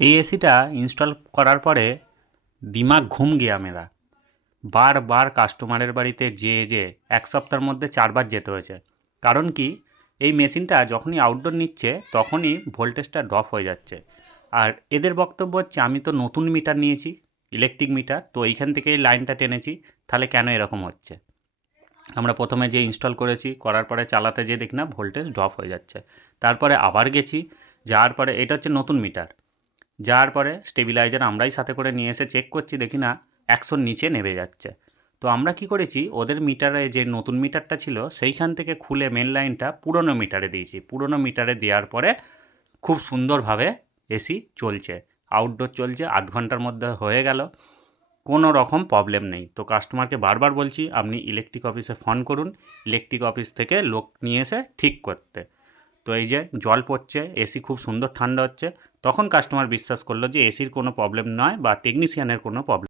এই এসিটা ইনস্টল করার পরে দিমাগ ঘুম গিয়া মেরা। বারবার কাস্টমারের বাড়িতে যেয়ে এক সপ্তাহের মধ্যে 4 বার যেতে হয়েছে। কারণ কি, এই মেশিনটা যখনই আউটডোর নিচ্ছে তখনই ভোল্টেজটা ড্রপ হয়ে যাচ্ছে। আর এদের বক্তব্য হচ্ছে আমি তো নতুন মিটার নিয়েছি, ইলেকট্রিক মিটার, তো এইখান থেকেই লাইনটা টেনেছি, তাহলে কেন এরকম হচ্ছে? আমরা প্রথমে যে ইনস্টল করেছি, করার পরে চালাতে যেয়ে দেখি না ভোল্টেজ ড্রপ হয়ে যাচ্ছে। তারপরে আবার গেছি, যাওয়ার পরে এটা হচ্ছে নতুন মিটার, যাওয়ার পরে স্টেবিলাইজার আমরাই সাথে করে নিয়ে এসে চেক করছি, দেখি না 100-র নিচে নেমে যাচ্ছে। তো আমরা কি করেছি, ওদের মিটারে যে নতুন মিটারটা ছিল সেইখান থেকে খুলে মেন লাইনটা পুরনো মিটারে দিয়েছি। পুরনো মিটারে দেওয়ার পরে খুব সুন্দরভাবে এসি চলছে, আউটডোর চলছে, আধ ঘন্টার মধ্যে হয়ে গেল, কোনো রকম প্রবলেম নেই। তো কাস্টমারকে বারবার বলছি আপনি ইলেকট্রিক অফিসে ফোন করুন, ইলেকট্রিক অফিস থেকে লোক নিয়ে এসে ঠিক করতে। তো এই যে জল পড়ছে, এসি খুব সুন্দর ঠান্ডা হচ্ছে, তখন কাস্টমার বিশ্বাস করলো যে এসির কোনো প্রবলেম নয় বা টেকনিশিয়ানের কোনো প্রবলেম।